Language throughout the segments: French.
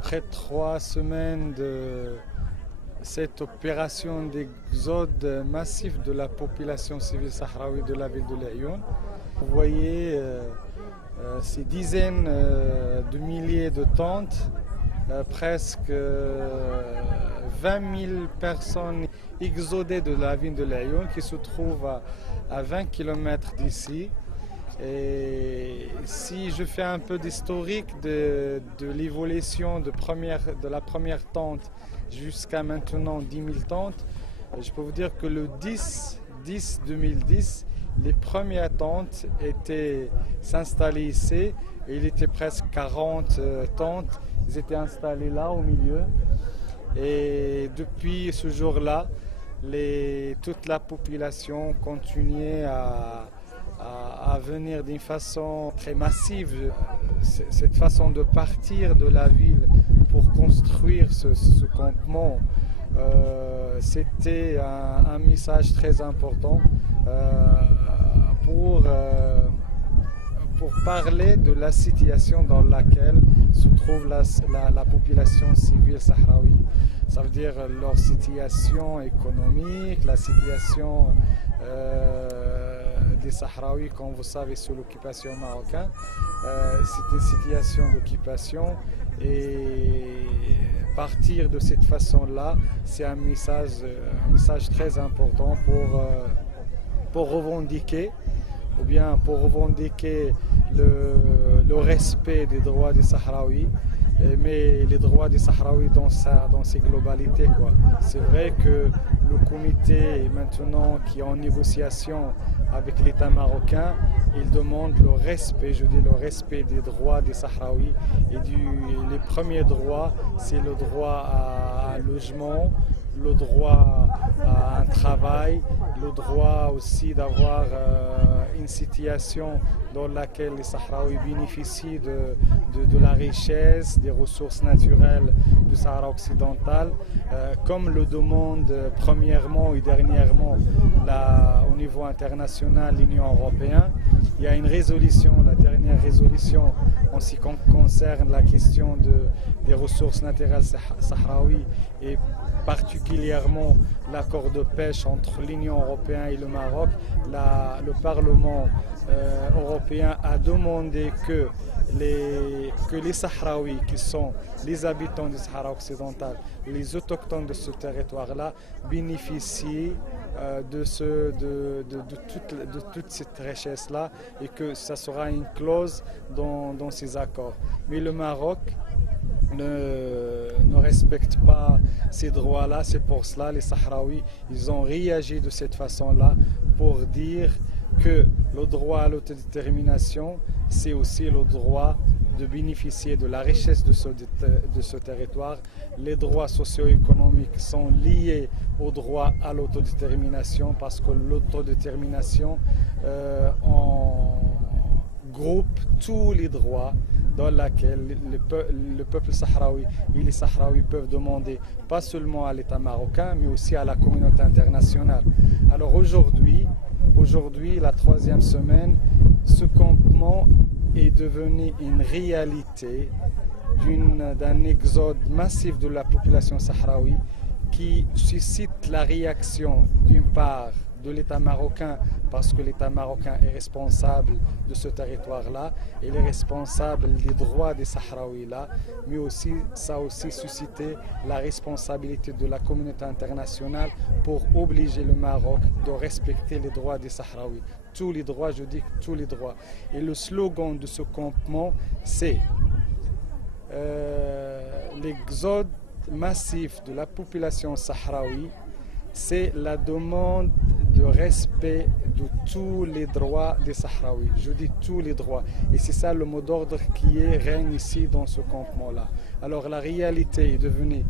Après 3 semaines de cette opération d'exode massif de la population civile sahraoui de la ville de Laayoune, vous voyez ces dizaines de milliers de tentes, presque 20 000 personnes exodées de la ville de Laayoune qui se trouve à 20 km d'ici. Et si je fais un peu d'historique de l'évolution de la première tente jusqu'à maintenant 10 000 tentes, je peux vous dire que le 10-2010, les premières tentes s'installaient ici, et il était presque 40 tentes, ils étaient installés là au milieu. Et depuis ce jour-là, toute la population continuait à venir d'une façon très massive. Cette façon de partir de la ville pour construire ce campement, c'était un message très important pour parler de la situation dans laquelle se trouve la population civile sahraoui. Ça veut dire leur situation économique, la situation des Sahraouis, comme vous savez, sous l'occupation marocaine. C'est une situation d'occupation, et partir de cette façon-là, c'est un message très important pour revendiquer, ou bien pour revendiquer le respect des droits des Sahraouis, mais les droits des Sahraouis dans ses globalités, quoi. C'est vrai que le comité est maintenant qui est en négociation avec l'État marocain, il demande le respect, le respect des droits des Sahraouis. Et les premiers droits, c'est le droit à un logement, le droit à un travail, le droit aussi d'avoir une situation dans laquelle les Sahraouis bénéficient de la richesse, des ressources naturelles du Sahara occidental, comme le demande premièrement et dernièrement au niveau international l'Union européenne. Il y a une résolution, la dernière résolution en ce qui concerne la question des ressources naturelles sahraouies, et particulièrement l'accord de pêche entre l'Union européenne et le Maroc. Le Parlement européen a demandé que les Sahraouis, qui sont les habitants du Sahara occidental, les autochtones de ce territoire-là, bénéficient de toute cette richesse-là, et que ça sera une clause dans ces accords. Mais le Maroc ne respecte pas ces droits-là. C'est pour cela les Sahraouis, ils ont réagi de cette façon-là pour dire que le droit à l'autodétermination, c'est aussi le droit de bénéficier de la richesse de ce territoire. Les droits socio-économiques sont liés au droit à l'autodétermination, parce que l'autodétermination groupe tous les droits dans lesquels le peuple sahraoui et les Sahraouis peuvent demander, pas seulement à l'État marocain, mais aussi à la communauté internationale. Alors aujourd'hui, la 3e semaine, ce campement est devenu une réalité d'un exode massif de la population sahraoui, qui suscite la réaction d'une part de l'État marocain, parce que l'État marocain est responsable de ce territoire-là, il est responsable des droits des Sahraouis-là, mais aussi ça a aussi suscité la responsabilité de la communauté internationale pour obliger le Maroc de respecter les droits des Sahraouis. Tous les droits, je dis tous les droits. Et le slogan de ce campement, c'est l'exode massif de la population sahraoui, c'est la demande de respect de tous les droits des Sahraouis. Je dis tous les droits. Et c'est ça le mot d'ordre qui règne ici dans ce campement-là. Alors la réalité est devenue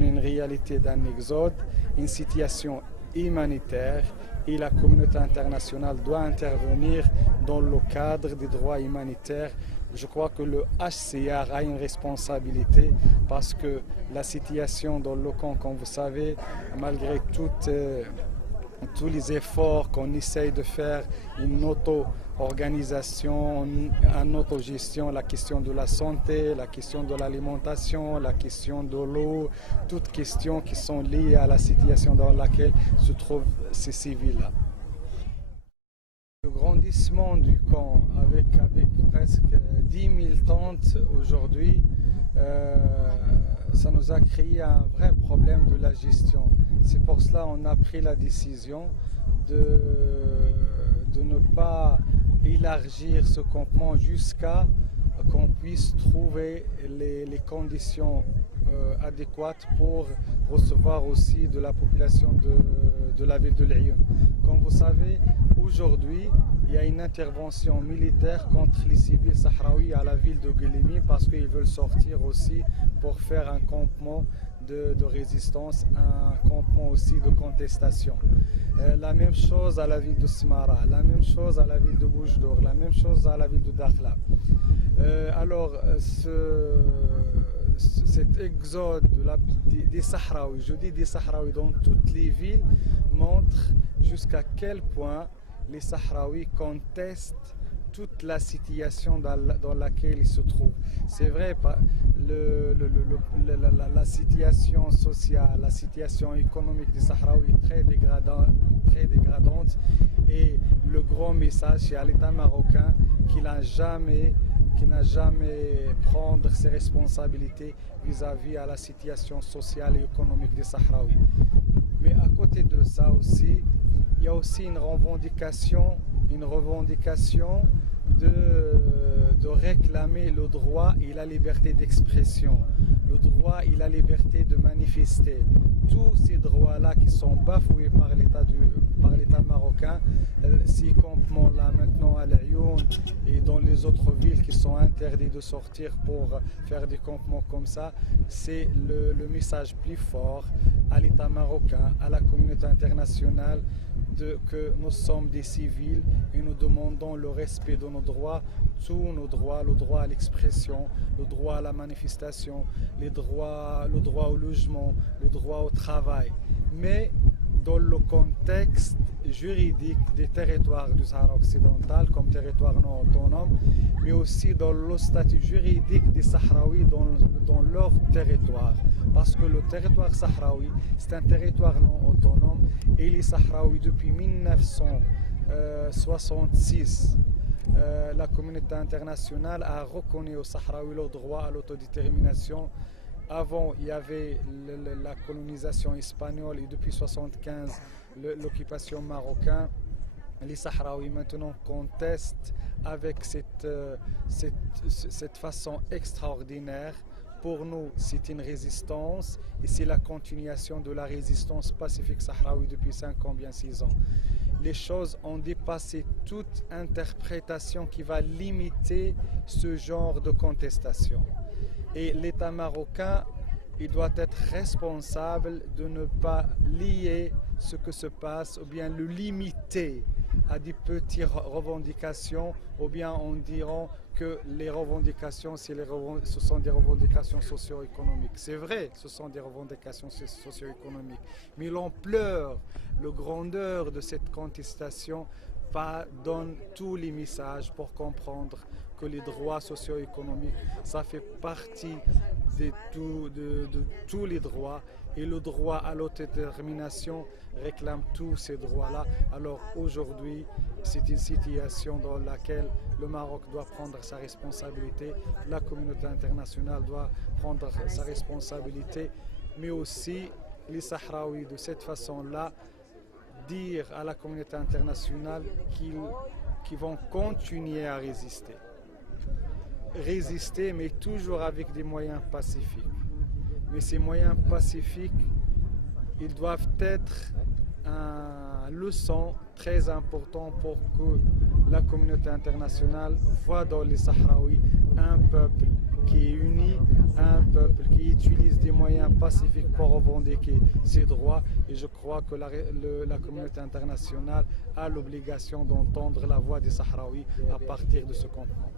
une réalité d'un exode, une situation humanitaire, et la communauté internationale doit intervenir dans le cadre des droits humanitaires. Je crois que le HCR a une responsabilité, parce que la situation dans le camp, comme vous savez, malgré toute tous les efforts qu'on essaye de faire, une auto-organisation, une autogestion, la question de la santé, la question de l'alimentation, la question de l'eau, toutes questions qui sont liées à la situation dans laquelle se trouvent ces civils-là. Le grandissement du camp avec presque 10 000 tentes aujourd'hui, ça nous a créé un vrai problème de la gestion. C'est pour cela qu'on a pris la décision de ne pas élargir ce campement jusqu'à qu'on puisse trouver les conditions adéquates pour recevoir aussi de la population de la ville de Laayoune. Comme vous savez, aujourd'hui, il y a une intervention militaire contre les civils sahraouis à la ville de Guelemi parce qu'ils veulent sortir aussi pour faire un campement de résistance, un campement aussi de contestation. La même chose à la ville de Smara, la même chose à la ville de Boujdour, la même chose à la ville de Dakhla. Alors, cet exode des Sahraouis, je dis des Sahraouis dans toutes les villes, montre jusqu'à quel point les Sahraouis contestent toute la situation dans laquelle ils se trouvent. C'est vrai, la situation sociale, la situation économique des Sahraouis est très dégradante et le grand message c'est à l'État marocain qui n'a jamais prendre ses responsabilités vis-à-vis à la situation sociale et économique des Sahraouis. Mais à côté de ça aussi, il y a aussi une revendication de réclamer le droit et la liberté d'expression, le droit et la liberté de manifester. Tous ces droits-là qui sont bafoués par l'État marocain, ces campements-là maintenant à Laayoune et dans les autres villes qui sont interdits de sortir pour faire des campements comme ça, c'est le message plus fort à l'État marocain, à la communauté internationale, que nous sommes des civils et nous demandons le respect de nos droits, tous nos droits, le droit à l'expression, le droit à la manifestation, le droit au logement, le droit au travail. Mais dans le contexte juridique des territoires du Sahara occidental comme territoire non autonome, mais aussi dans le statut juridique des Sahraouis dans leur territoire. Parce que le territoire sahraoui, c'est un territoire non autonome et les Sahraouis, depuis 1966, la communauté internationale a reconnu aux Sahraouis leur droit à l'autodétermination. Avant, il y avait la colonisation espagnole et depuis 1975, l'occupation marocaine. Les Sahraouis maintenant contestent avec cette façon extraordinaire. Pour nous, c'est une résistance et c'est la continuation de la résistance pacifique sahraoui depuis 5 ans, bien 6 ans. Les choses ont dépassé toute interprétation qui va limiter ce genre de contestation. Et l'État marocain, il doit être responsable de ne pas lier ce que se passe ou bien le limiter à des petites revendications ou bien on dira que les revendications, ce sont des revendications socio-économiques. C'est vrai, ce sont des revendications socio-économiques, mais l'ampleur, la grandeur de cette contestation donne tous les messages pour comprendre que les droits socio-économiques, ça fait partie de tous les droits et le droit à l'autodétermination réclame tous ces droits-là. Alors aujourd'hui, c'est une situation dans laquelle le Maroc doit prendre sa responsabilité, la communauté internationale doit prendre sa responsabilité, mais aussi les Sahraouis de cette façon-là, dire à la communauté internationale qu'ils vont continuer à résister. Résister, mais toujours avec des moyens pacifiques. Mais ces moyens pacifiques, ils doivent être une leçon très importante pour que la communauté internationale voit dans les Sahraouis un peuple qui est uni, un peuple qui utilise des moyens pacifiques pour revendiquer ses droits. Et je crois que la communauté internationale a l'obligation d'entendre la voix des Sahraouis à partir de ce campement.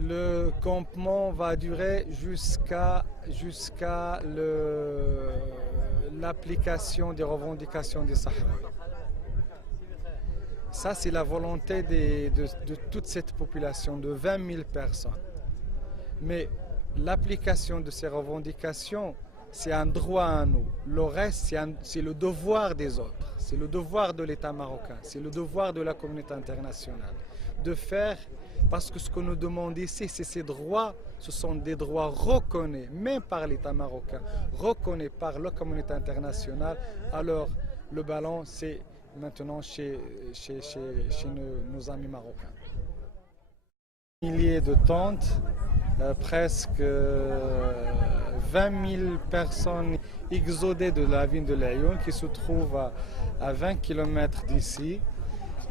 Le campement va durer jusqu'à l'application des revendications des Sahraouis. Ça, c'est la volonté de toute cette population de 20 000 personnes. Mais l'application de ces revendications, c'est un droit à nous. Le reste, c'est le devoir des autres. C'est le devoir de l'État marocain. C'est le devoir de la communauté internationale de faire, parce que ce que nous demandons ici, c'est ces droits. Ce sont des droits reconnus, même par l'État marocain, reconnus par la communauté internationale. Alors, le ballon, c'est maintenant chez nos amis marocains. Milliers de tentes, presque 20 000 personnes exodées de la ville de Laayoune qui se trouve à 20 km d'ici.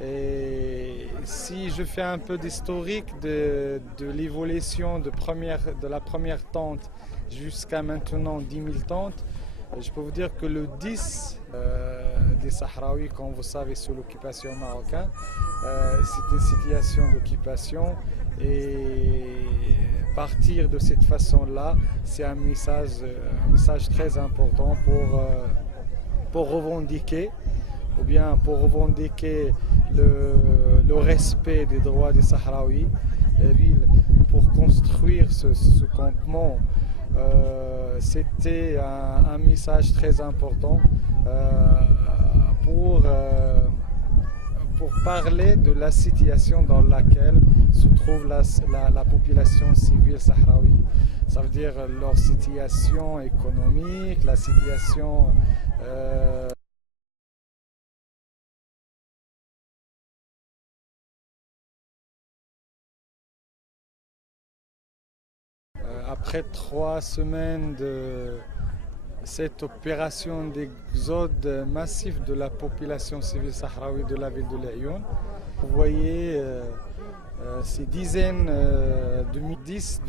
Et si je fais un peu d'historique de l'évolution de la première tente jusqu'à maintenant 10 000 tentes, je peux vous dire que le 10 des Sahraouis, comme vous savez, sous l'occupation marocaine, c'est une situation d'occupation et partir de cette façon-là, c'est un message très important pour revendiquer, ou bien pour revendiquer le respect des droits des Sahraouis. Pour construire ce campement, c'était un message très important pour parler de la situation dans laquelle se trouve la population civile sahraoui. Ça veut dire leur situation économique, la situation après 3 semaines de cette opération d'exode massif de la population civile sahraoui de la ville de Laayoune. Vous voyez ces dizaines 2010,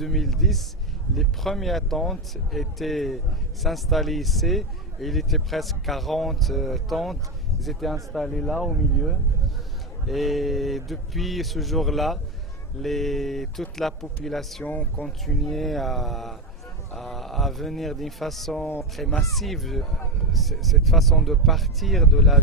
les premières tentes étaient s'installer ici et il était presque 40 tentes. Ils étaient installés là au milieu et depuis ce jour-là, toute la population continuait à venir d'une façon très massive. Cette façon de partir de la